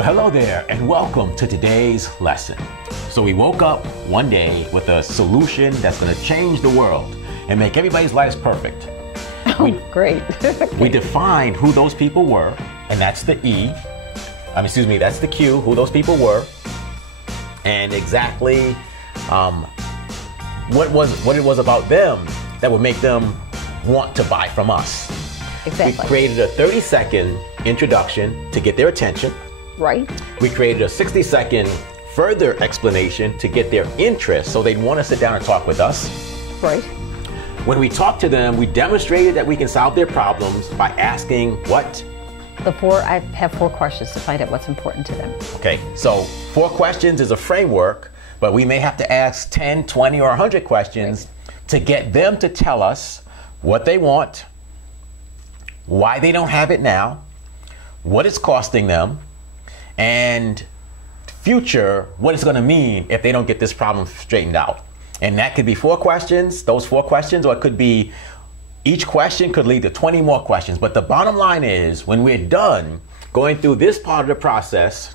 Well, hello there, and welcome to today's lesson. So we woke up one day with a solution that's going to change the world and make everybody's lives perfect. Great. We defined who those people were, and that's the that's the Q, who those people were, and exactly what it was about them that would make them want to buy from us. Exactly. We created a 30-second introduction to get their attention. Right. We created a 60-second further explanation to get their interest so they'd want to sit down and talk with us. Right. When we talked to them, we demonstrated that we can solve their problems by asking what? I have 4 questions to find out what's important to them. Okay, so 4 questions is a framework, but we may have to ask 10, 20, or 100 questions to get them to tell us what they want, why they don't have it now, what it's costing them, and future, what it's going to mean if they don't get this problem straightened out. And that could be 4 questions, those 4 questions, or it could be each question could lead to 20 more questions. But the bottom line is, when we're done going through this part of the process,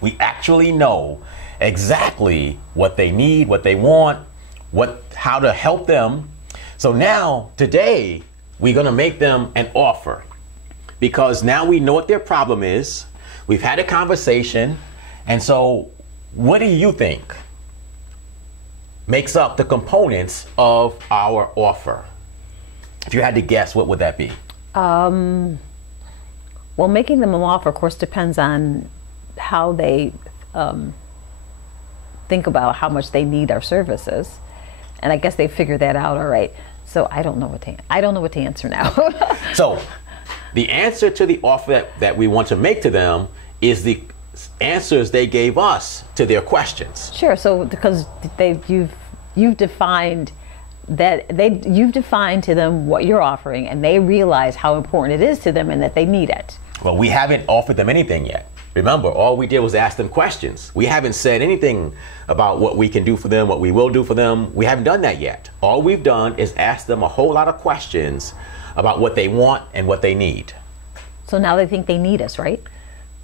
we actually know exactly what they need, what they want, how to help them. So now, today, we're going to make them an offer, because now we know what their problem is. We've had a conversation. And so what do you think makes up the components of our offer? If you had to guess, what would that be? Well, making them an offer, of course, depends on how they think about how much they need our services. And I guess they figure that out all right. So I don't know what to answer now. So the answer to the offer that we want to make to them is the answers they gave us to their questions. Sure. So because you've defined to them what you're offering, and they realize how important it is to them and that they need it. Well, we haven't offered them anything yet. Remember, all we did was ask them questions. We haven't said anything about what we can do for them, what we will do for them. We haven't done that yet. All we've done is ask them a whole lot of questions about what they want and what they need. So now they think they need us, right?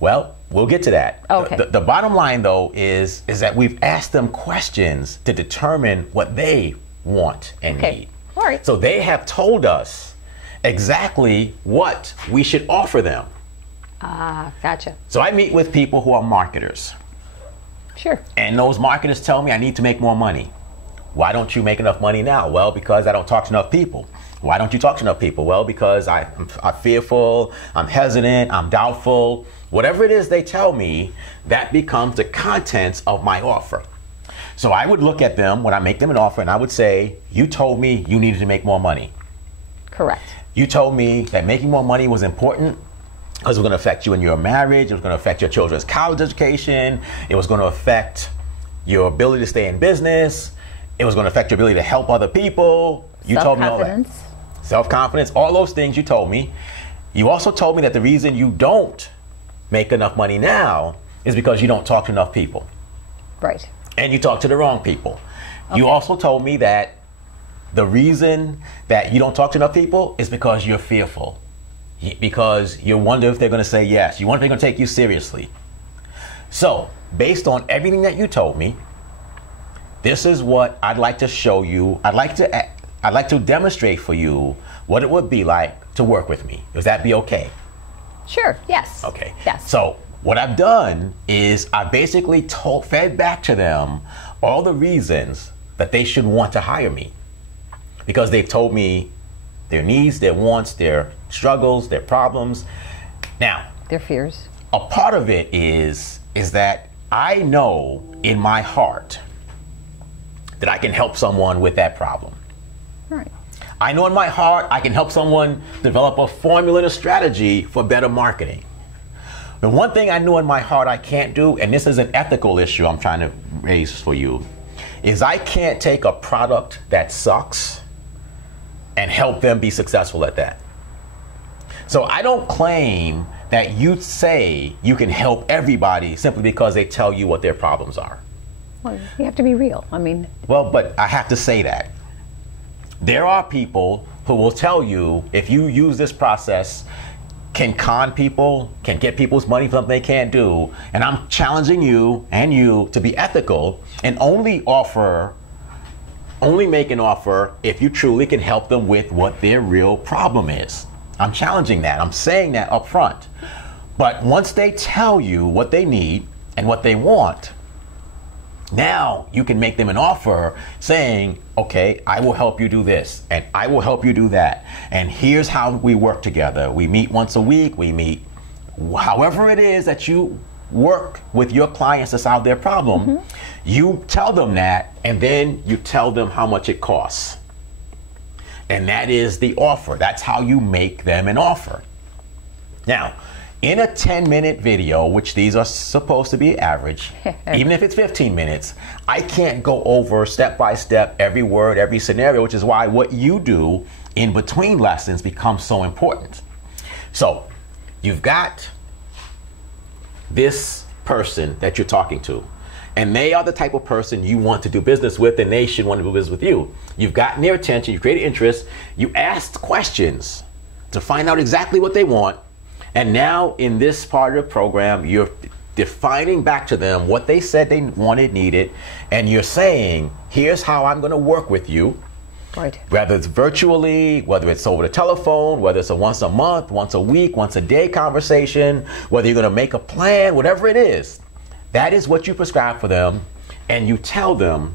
Well, we'll get to that. Okay. The bottom line, though, is that we've asked them questions to determine what they want and need. All right. So they have told us exactly what we should offer them. Gotcha. So I meet with people who are marketers. Sure. And those marketers tell me I need to make more money. Why don't you make enough money now? Well, because I don't talk to enough people. Why don't you talk to enough people? Well, because I'm fearful, I'm hesitant, I'm doubtful. Whatever it is they tell me, that becomes the contents of my offer. So I would look at them when I make them an offer and I would say, you told me you needed to make more money. Correct. You told me that making more money was important because it was going to affect you in your marriage, it was going to affect your children's college education, it was going to affect your ability to stay in business, it was going to affect your ability to help other people. You told me all that. Self-confidence, all those things you told me. You also told me that the reason you don't make enough money now is because you don't talk to enough people. Right. And you talk to the wrong people. Okay. You also told me that the reason that you don't talk to enough people is because you're fearful. Because you wonder if they're going to say yes. You wonder if they're going to take you seriously. So, based on everything that you told me, this is what I'd like to show you. I'd like to demonstrate for you what it would be like to work with me. Does that be okay? Sure. Yes. Okay. Yes. So what I've done is I basically fed back to them all the reasons that they should want to hire me, because they've told me their needs, their wants, their struggles, their problems. Now, their fears. A part of it is that I know in my heart that I can help someone with that problem. Right. I know in my heart I can help someone develop a formula and a strategy for better marketing. The one thing I know in my heart I can't do, and this is an ethical issue I'm trying to raise for you, is I can't take a product that sucks and help them be successful at that. So I don't claim that you say you can help everybody simply because they tell you what their problems are. Well, you have to be real. I mean. Well, but I have to say that. There are people who will tell you, if you use this process, can con people, can get people's money for something they can't do. And I'm challenging you and you to be ethical and only make an offer if you truly can help them with what their real problem is. I'm challenging that. I'm saying that up front. But once they tell you what they need and what they want, now you can make them an offer saying, okay, I will help you do this and I will help you do that. And here's how we work together. We meet once a week. We meet however it is that you work with your clients to solve their problem. You tell them that, and then you tell them how much it costs. And that is the offer. That's how you make them an offer. Now, in a 10-minute video, which these are supposed to be average, even if it's 15 minutes, I can't go over step by step every word, every scenario, which is why what you do in between lessons becomes so important. So you've got this person that you're talking to, and they are the type of person you want to do business with, and they should want to do business with you. You've gotten their attention, you've created interest, you asked questions to find out exactly what they want, and now in this part of the program, you're defining back to them what they said they wanted, needed, and you're saying, here's how I'm going to work with you. Right. Whether it's virtually, whether it's over the telephone, whether it's a once a month, once a week, once a day conversation, whether you're going to make a plan, whatever it is, that is what you prescribe for them, and you tell them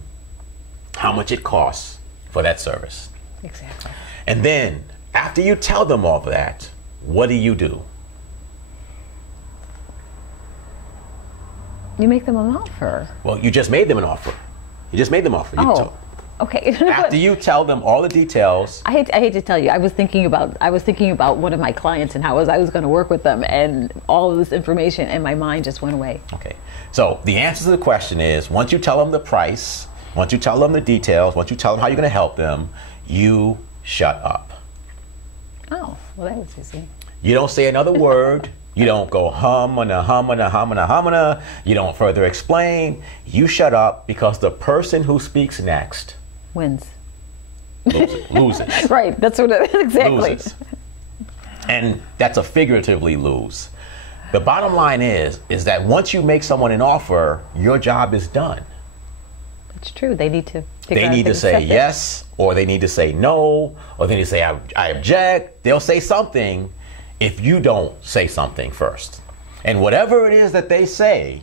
how much it costs for that service. Exactly. And then after you tell them all of that, what do? You make them an offer. Well, you just made them an offer. You just made them an offer. Okay. After you tell them all the details. I hate to tell you, I was thinking about one of my clients and how I was going to work with them, and all of this information, and my mind just went away. Okay. So the answer to the question is, once you tell them the price, once you tell them the details, once you tell them how you're going to help them, you shut up. Oh, well, that was easy. You don't say another word. You don't go hum-a-na. You don't further explain. You shut up, because the person who speaks next wins. Loses. Right, that's what it is, exactly. Loses. And that's a figuratively lose. The bottom line is that once you make someone an offer, your job is done. That's true. They need to say yes, or they need to say no, or they need to say I object. They'll say something if you don't say something first. And whatever it is that they say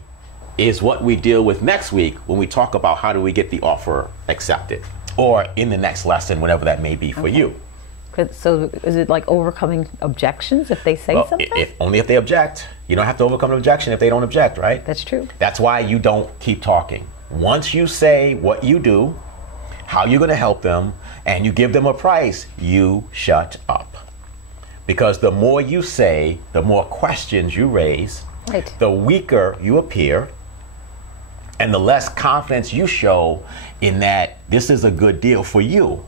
is what we deal with next week when we talk about how do we get the offer accepted, or in the next lesson, whatever that may be for you. So is it like overcoming objections if they say something? Only if they object. You don't have to overcome an objection if they don't object, right? That's true. That's why you don't keep talking. Once you say what you do, how you're going to help them, and you give them a price, you shut up. Because the more you say, the more questions you raise, right, the weaker you appear, and the less confidence you show in that this is a good deal for you.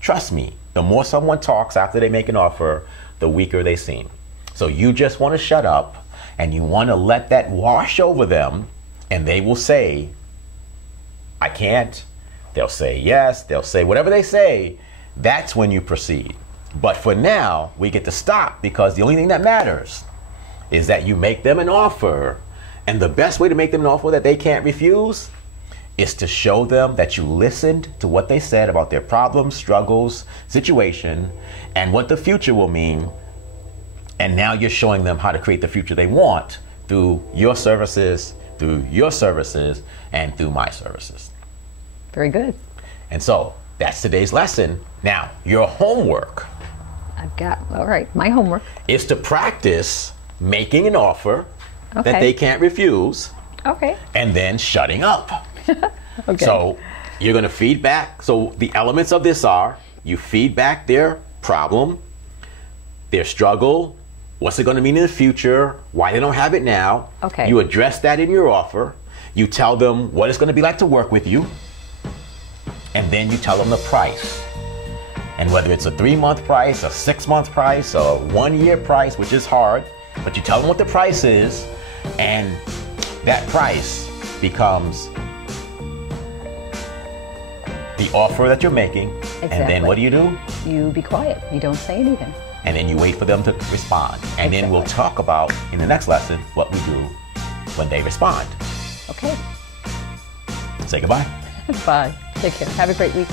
Trust me, the more someone talks after they make an offer, the weaker they seem. So you just want to shut up, and you want to let that wash over them, and they will say, I can't. They'll say yes. They'll say whatever they say. That's when you proceed. But for now, we get to stop, because the only thing that matters is that you make them an offer. And the best way to make them an offer that they can't refuse is to show them that you listened to what they said about their problems, struggles, situation, and what the future will mean. And now you're showing them how to create the future they want through your services, and through my services. Very good. And so that's today's lesson. Now, your homework. All right, my homework is to practice making an offer that Okay. they can't refuse. Okay. And then shutting up. Okay. So you're going to feed back. So the elements of this are, you feed back their problem, their struggle, what's it going to mean in the future, why they don't have it now. Okay. You address that in your offer. You tell them what it's going to be like to work with you. And then you tell them the price. And whether it's a 3-month price, a 6-month price, a 1-year price, which is hard, but you tell them what the price is, and that price becomes the offer that you're making. Exactly. And then what do? You be quiet. You don't say anything. and then you wait for them to respond. And then we'll talk about, in the next lesson, what we do when they respond. Okay. Say goodbye. Bye. Take care. Have a great week.